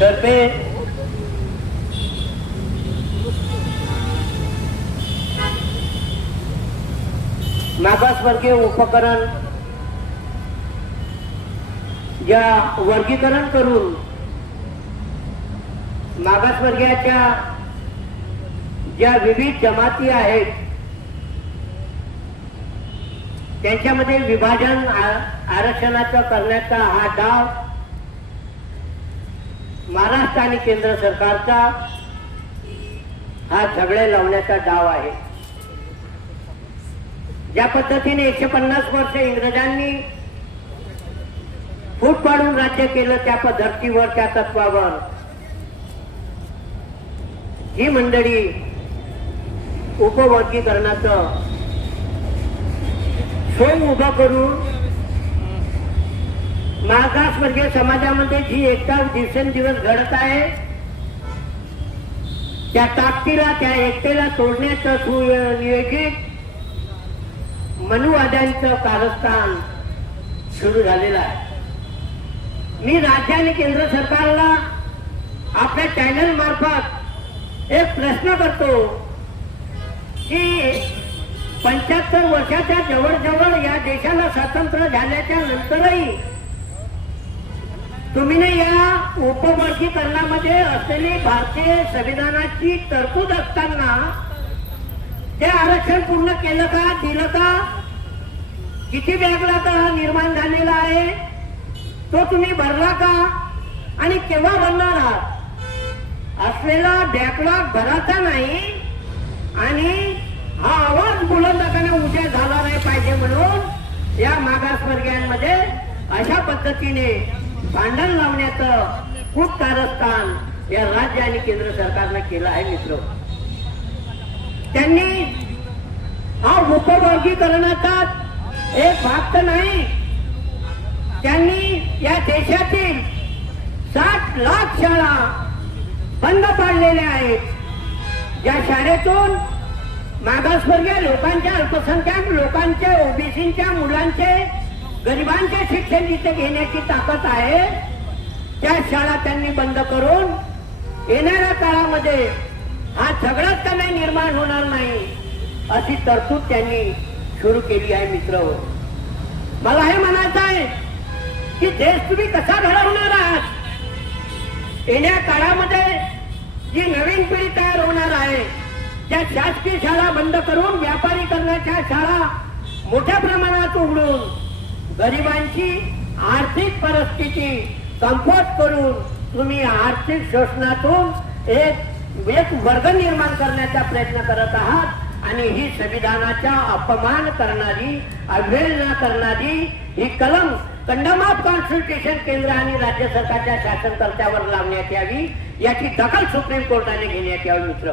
तर्फे मागासवर्गीय उपकरण ज्या वर्गीकरण करून मागासवर्गीयाच्या ज्या विविध जमाती आहेत त्यांच्यामध्ये विभाजन आरक्षणाचा करण्याचा हा डाव महाराष्ट्र आणि केंद्र सरकारचा हा झगडे लावण्याचा डाव आहे। ज्या पद्धतीने 150 वर्ष इंग्रजांनी फूट पाडून राज्य केलं त्या पद्धतीवर त्या तत्वावर ही मंडळी उपवर्गीकरणाचं सोंग उभं करून मागासवर्गीय समाजामध्ये जी एकता दिवसेंदिवस घडत आहे त्या ताकदीला त्या एकतेला तोडण्याचं सुनियोजित मनुवाद्यांचं कारस्थान सुरू झालेलं आहे। मी राज्य आणि केंद्र सरकारला आपल्या चॅनल मार्फत एक प्रश्न करतो की 75 वर्षाच्या जवळजवळ या देशाला स्वातंत्र्य झाल्याच्या नंतरही तुम्ही या उपवर्गीकरणामध्ये असलेली भारतीय संविधानाची तरतूद असताना ते आरक्षण पूर्ण केलं का, दिलं का, किती बॅकलॉग निर्माण झालेला आहे तो तुम्ही भरला का आणि केव्हा भरणार आहात? असलेला बॅकलॉग भरायचा नाही आणि हा आवाज बुलंदाने उद्या झाला नाही पाहिजे म्हणून या मागासवर्गीयांमध्ये अशा पद्धतीने भांडण लावण्याचं खूप कारस्थान या राज्य आणि केंद्र सरकारने केलं आहे। मित्र, त्यांनी हा उपवर्गीकरणाचा एक भाग तर नाही, त्यांनी या देशातील 60 लाख शाळा बंद पाडलेल्या आहेत। ज्या शाळेतून मागासवर्गीय लोकांच्या, अल्पसंख्याक लोकांचे, ओबीसीच्या मुलांचे, गरिबांचे शिक्षण जिथे घेण्याची ताकद आहे त्या शाळा त्यांनी बंद करून येणाऱ्या काळामध्ये हा झगडाच का नाही निर्माण होणार नाही अशी तरतूद त्यांनी सुरू केली आहे। मित्र, मला हे म्हणायचं आहे की देश तुम्ही कसा घडवणार आहात? येण्या काळामध्ये जी नवीन पिढी तयार होणार आहे त्या शासकीय शाळा बंद करून व्यापारीकरणाच्या शाळा मोठ्या प्रमाणात उघडून गरिबांची आर्थिक परिस्थिती कमफर्ट करून तुम्ही आर्थिक शोषणातून एक वर्ग निर्माण करण्याचा प्रयत्न करत आहात आणि ही संविधानाचा अपमान करणारी, अवहेलना करणारी ही कलम कंडम ऑफ कॉन्स्टिट्यूशन केंद्र आणि राज्य सरकारच्या शासनकर्त्यावर लावण्यात यावी याची दखल सुप्रीम कोर्टाने घेण्यात यावी। मित्र,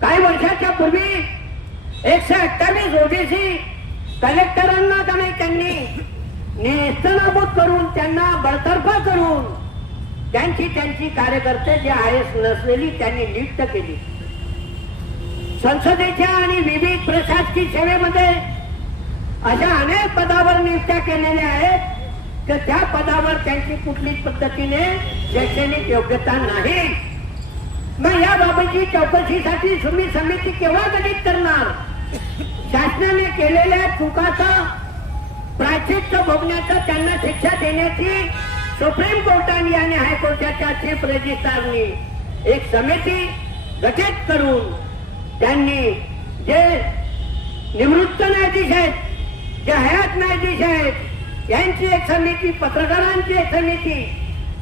काही वर्षाच्या पूर्वी 128 ओबीसी कलेक्टरांना त्यांनी नेस्तनाबूत करून, त्यांना बडतर्फ करून त्यांची कार्यकर्ते जे आयएस नसलेली त्यांनी नियुक्त केली। संसदेच्या आणि विविध प्रशासकीय सेवेमध्ये अशा अनेक पदावर नियुक्त्या केलेल्या आहेत तर त्या पदावर त्यांची कुठलीच पद्धतीने शैक्षणिक योग्यता नाही। मग याबाबतची चौकशीसाठी तुम्ही समिती केव्हा गठीत करणार? शासनाने केलेल्या चुकाचा प्रायश्चित्त भोगण्याचं त्यांना शिक्षा देण्याची सुप्रीम कोर्टाने आणि हायकोर्टाच्या चीफ रजिस्ट्रारनी एक समिती गठीत करून त्यांनी जे निवृत्त न्यायाधीश आहेत, जे हयात न्यायाधीश आहेत यांची एक समिती, पत्रकारांची एक समिती,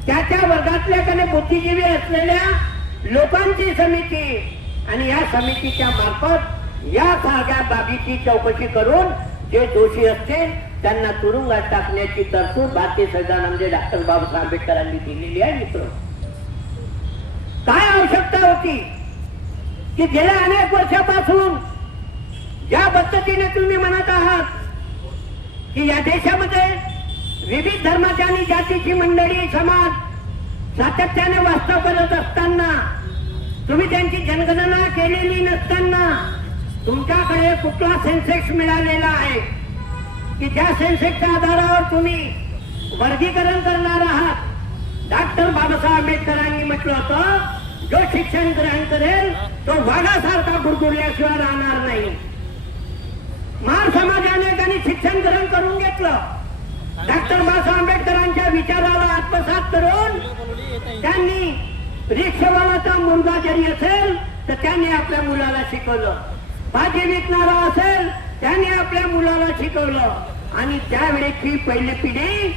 त्या वर्गातल्या बुद्धिजीवी असलेल्या लोकांची समिती आणि या समितीच्या मार्फत या सगळ्या बाबीची चौकशी करून जे दोषी असतील त्यांना तुरुंगात टाकण्याची तरतूद भारतीय संविधानामध्ये डॉक्टर बाबासाहेब आंबेडकरांनी दिलेली आहे। मित्र, काय आवश्यकता होती की गेल्या अनेक वर्षापासून ज्या पद्धतीने तुम्ही म्हणत आहात की या देशामध्ये विविध धर्माच्या आणि जातीची मंडळी, समाज सातत्याने वास्तव करत असताना, तुम्ही त्यांची जनगणना केलेली नसताना तुमच्याकडे कुठला सेन्सेक्स मिळालेला आहे की ज्या सेन्सेक्सच्या आधारावर तुम्ही वर्गीकरण करणार आहात डॉक्टर बाबासाहेब आंबेडकरांनी म्हटलं होतं, जो शिक्षण ग्रहण करेल तो वाघासारखा गुरगुरल्याशिवाय राहणार नाही. महार समाजाने त्यांनी शिक्षण ग्रहण करून घेतलं. डॉक्टर बाबासाहेब आंबेडकरांच्या विचाराला आत्मसात करून त्यांनी रिक्षावालाचा मुलगा जरी असेल तर त्यांनी आपल्या मुलाला शिकवलं, भाजी विकणारा असेल त्यांनी आपल्या मुलाला शिकवलं. आणि त्यावेळेची पहिली पिढी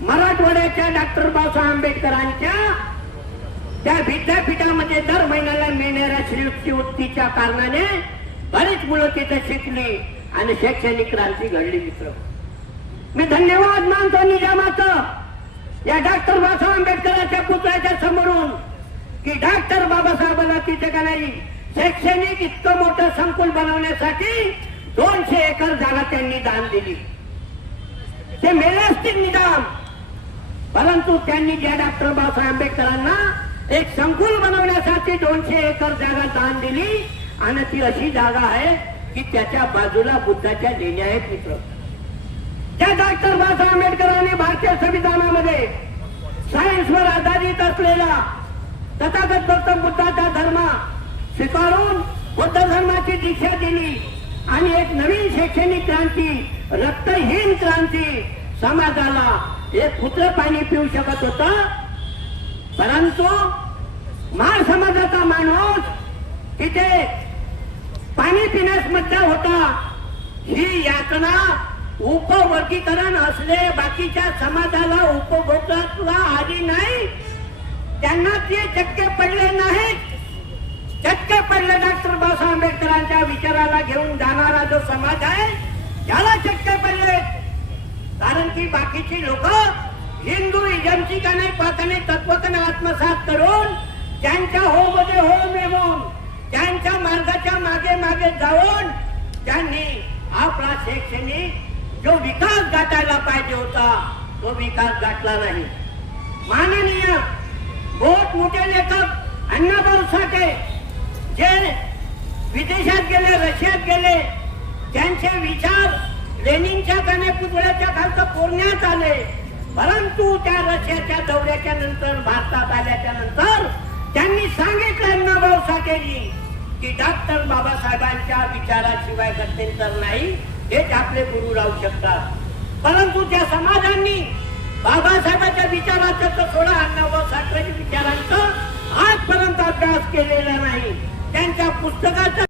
मराठवाड्याच्या डॉक्टर बाबासाहेब आंबेडकरांच्या त्या विद्यापीठामध्ये दर महिन्याला मिळणाऱ्या शिष्यवृत्तीच्या कारणाने बरीच मुलं तिथे शिकली आणि शैक्षणिक क्रांती घडली. मित्र, मी धन्यवाद मानतो निजामाचं या डॉक्टर बाबासाहेब आंबेडकरांच्या पुतळ्याच्या समोरून की डॉक्टर बाबासाहेबांना तिथे का नाही शैक्षणिक इतकं मोठं संकुल बनवण्यासाठी 200 एकर जागा त्यांनी दान दिली. ते मेले असतील निजाम, परंतु त्यांनी ज्या डॉक्टर बाबासाहेब आंबेडकरांना एक संकुल बनवण्यासाठी 200 एकर जागा दान दिली आणि ती अशी जागा आहे की त्याच्या बाजूला बुद्धाच्या लेण्या आहेत. मित्र, त्या डॉक्टर बाबासाहेब आंबेडकरांनी भारतीय संविधानामध्ये सायन्सवर आधारित असलेला तथागत गौतम बुद्धाचा धर्म स्वीकारून बुद्ध धर्माची दीक्षा दिली आणि एक नवीन शैक्षणिक क्रांती, रक्तहीन क्रांती, समाजाला एक पुत्र पाणी पिऊ शकत होता. परंतु महार समाजाचा माणूस तिथे पाणी पिण्यास मज्जा होता. ही यातना उपवर्गीकरण असले बाकीच्या समाजाला उपभोगाला आली नाही, त्यांना ते चटके पडले नाहीत. चटके पडले डॉक्टर बाबासाहेब आंबेडकरांच्या विचाराला घेऊन जाणारा जो समाज आहे त्याला चटके पडले. कारण की बाकीची लोक हिंदुइझमची का नाही पाकाने तत्वकने आत्मसात करून त्यांच्या हो मध्ये हो मिळवून त्यांच्या मार्गाच्या मागे मागे जाऊन त्यांनी आपला शैक्षणिक जो विकास गाठायला पाहिजे होता तो विकास गाठला नाही. माननीय बहुत मोठे लेखक अण्णाभाऊ साठे जे विदेशात गेले, रशियात गेले, त्यांचे विचार लेनिनच्या गाणे पुतळ्याच्या खालचं कोरण्यात आले. परंतु त्या रशियाच्या दौऱ्याच्या नंतर भारतात आल्याच्या नंतर त्यांनी सांगितलं अण्णाभाऊ साठेजी की डॉक्टर बाबासाहेबांच्या विचाराशिवाय गत्यंतर नाही, हेच आपले गुरु राहू शकतात. परंतु त्या समाजांनी बाबासाहेबांच्या विचाराचं तर सोडा, अण्णाभाऊ साठेच्या विचारांचं आजपर्यंत अभ्यास केलेला नाही. त्यांच्या पुस्तकाचं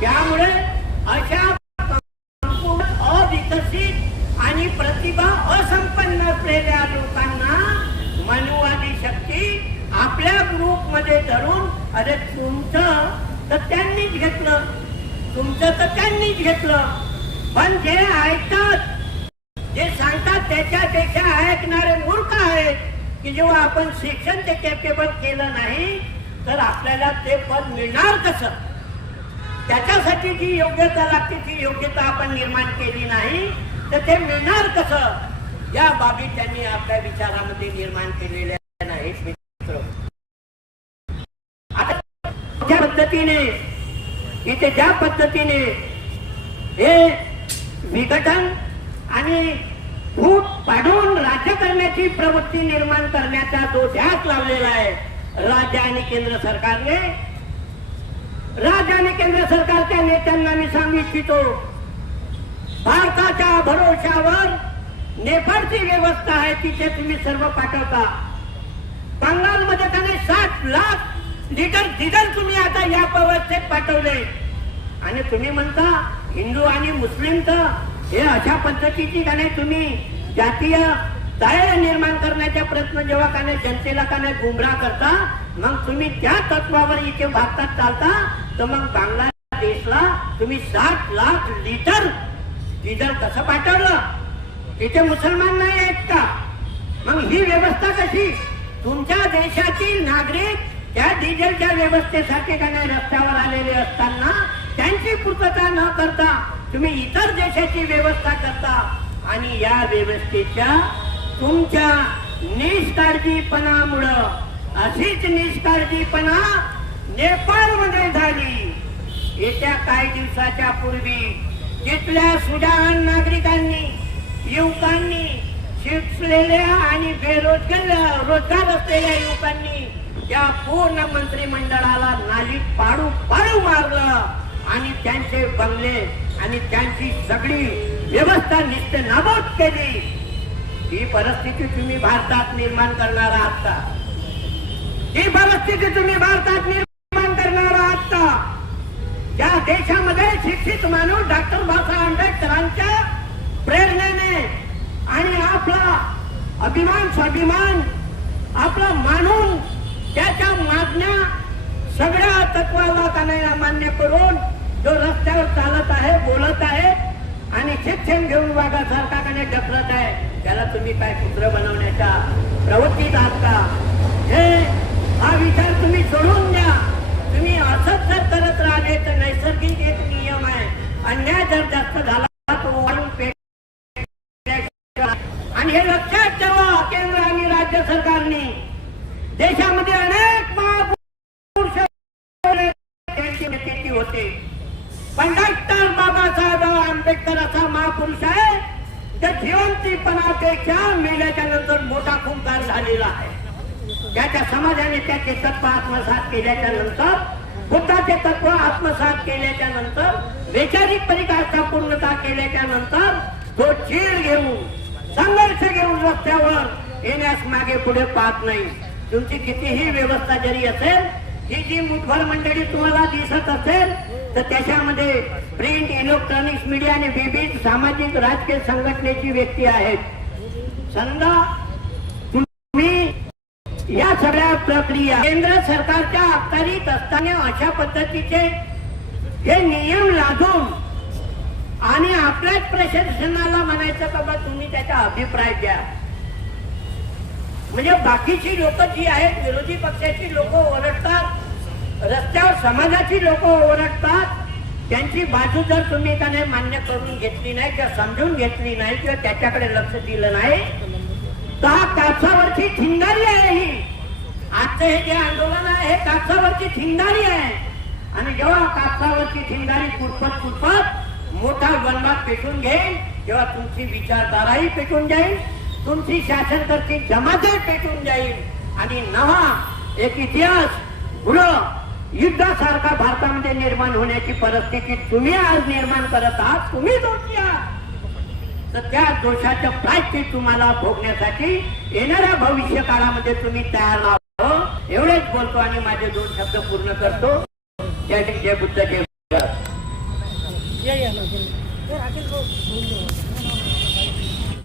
त्यामुळे अशा अविकसित आणि प्रतिभा असंपन्न असलेल्या लोकांना मनुवादी शक्ती आपल्या ग्रुप मध्ये धरून, अरे तुमचं तर त्यांनीच घेतलं, तुमचं तर त्यांनीच घेतलं. पण जे ऐकतात, जे सांगतात त्याच्यापेक्षा ऐकणारे मूर्ख आहेत की जेव्हा आपण शिक्षण ते कॅपेबल केलं नाही तर आपल्याला ते पद मिळणार कसं. त्याच्यासाठी जी योग्यता लागते ती योग्यता आपण निर्माण केली नाही तर ते मिळणार कसं. या बाबी त्यांनी आपल्या विचारामध्ये निर्माण केलेल्या नाहीत. मित्र, आता ज्या पद्धतीने इथे ज्या पद्धतीने हे विघटन आणि फूट पाडून राज्य करण्याची प्रवृत्ती निर्माण करण्याचा जो ध्यास लावलेला आहे राज्य आणि केंद्र सरकारने, राज्य आणि केंद्र सरकारच्या नेत्यांना मी सांगू इच्छितो, भारताच्या भरोशावर नेपाळची व्यवस्था आहे तिथे तुम्ही सर्व पाठवता. बंगालमध्ये त्याने 60 लाख लिटर डिझेल तुम्ही आता या व्यवस्थेत पाठवले आणि तुम्ही म्हणता हिंदू आणि मुस्लिमचं हे अशा पद्धतीची का नाही तुम्ही जातीय दायरा निर्माण करण्याचा प्रयत्न जेव्हा का नाही जनतेला का नाही गुमराह करता, मग तुम्ही त्या तत्वावर इथे भारतात चालता तर मग बांगलादेशला तुम्ही 60 लाख लिटर डिझेल कसं पाठवलं. तिथे मुसलमान नाही आहेत का. मग ही व्यवस्था कशी. तुमच्या देशातील नागरिक त्या डिझेलच्या व्यवस्थेसाठी का नाही रस्त्यावर आलेले असताना त्यांची पूर्तता न करता तुम्ही इतर देशाची व्यवस्था करता आणि या व्यवस्थेच्या तुमच्या निष्काळजीपणामुळं अशीच निष्काळजीपणा नेपाळमध्ये झाली. येत्या काही दिवसाच्या पूर्वी तिथल्या सुडान नागरिकांनी, युवकांनी शिकलेल्या आणि रोजगार असलेल्या युवकांनी या पूर्ण मंत्रिमंडळाला नाली पाडू पाडू मारलं आणि त्यांचे बंगले आणि त्यांची सगळी व्यवस्था निश्चित नाबूद केली. ही परिस्थिती तुम्ही भारतात निर्माण करणार आहात का? ही परिस्थिती तुम्ही भारतात निर्माण करणार आहात का? ज्या देशामध्ये शिक्षित माणूस डॉक्टर बाबासाहेब आंबेडकरांच्या प्रेरणेने आणि आपला अभिमान स्वाभिमान आपला मानून त्याच्या मागण्या सगळ्या तत्वाला त्यांना मान्य करून जो रस्त्यावर चालत आहे बोलत आहे आणि शिक्षण घेऊन वाघासारखाकडे ढकलत आहे, त्याला तुम्ही काय पुत्र बनवण्याच्या प्रवृत्तीत आहात का? हा विचार तुम्ही सोडून द्या. तुम्ही असंच जर करत राहिले तर नैसर्गिक एक नियम आहे, अन्याय जर जास्त झाला तो वाढून आणि हे लक्षात ठेवा. केंद्र आणि राज्य सरकारने देशामध्ये अनेक महापुरुष होते, पण डॉक्टर बाबासाहेब आंबेडकर असा महापुरुष आहे तर जिवंतीपणापेक्षा मेल्याच्या नंतर मोठा खूनदार झालेला आहे. त्याच्या समाजाने त्याचे तत्व आत्मसात केल्याच्या नंतर, बुद्धाचे तत्व आत्मसात केल्याच्या नंतर, वैचारिक परिकाष्ठा पूर्णता केल्याच्या नंतर तो चीड घेऊन संघर्ष घेऊन रस्त्यावर येण्यास मागे पुढे पाहत नाही. तुमची कितीही व्यवस्था जरी असेल, ही जी मुठभर मंडळी तुम्हाला दिसत असेल तर त्याच्यामध्ये प्रिंट, इलेक्ट्रॉनिक्स मीडिया आणि विविध सामाजिक राजकीय संघटनेची व्यक्ती आहेत. समजा तुम्ही या सगळ्या प्रक्रिया केंद्र सरकारच्या अखत्यारीत असताना अशा पद्धतीचे हे नियम लादून आणि आपल्याच प्रशासनाला म्हणायचं का बा तुम्ही त्याचा अभिप्राय द्या, म्हणजे बाकीची लोक जी आहेत, विरोधी पक्षाची लोक ओरडतात, रस्त्यावर समाजाची लोक ओरडतात, त्यांची बाजू जर तुम्ही त्याने मान्य करून घेतली नाही किंवा समजून घेतली नाही किंवा त्याच्याकडे लक्ष दिलं नाही तर हा कापसावरची खिंडारी आहे. ही आजचं हे जे आंदोलन आहे हे कापसावरची खिंडारी आहे आणि जेव्हा कापसावरची खिंडारी कुरपत मोठा वनवाद पेटून घेईल तेव्हा तुमची विचारधाराही पेटून जाईल, तुमची शासनकर्ती जमातही पेटून जाईल आणि नवा एक इतिहास पुढं युद्धासारखा भारतामध्ये निर्माण होण्याची परिस्थिती तुम्ही आज निर्माण करत आहात. तुम्ही दोषी आहात, तर त्या दोषाचं प्रायश्चित्त तुम्हाला भोगण्यासाठी येणाऱ्या भविष्य काळामध्ये तुम्ही तयार राहावं एवढेच बोलतो आणि माझे 2 शब्द पूर्ण करतो. जय बुद्ध जय.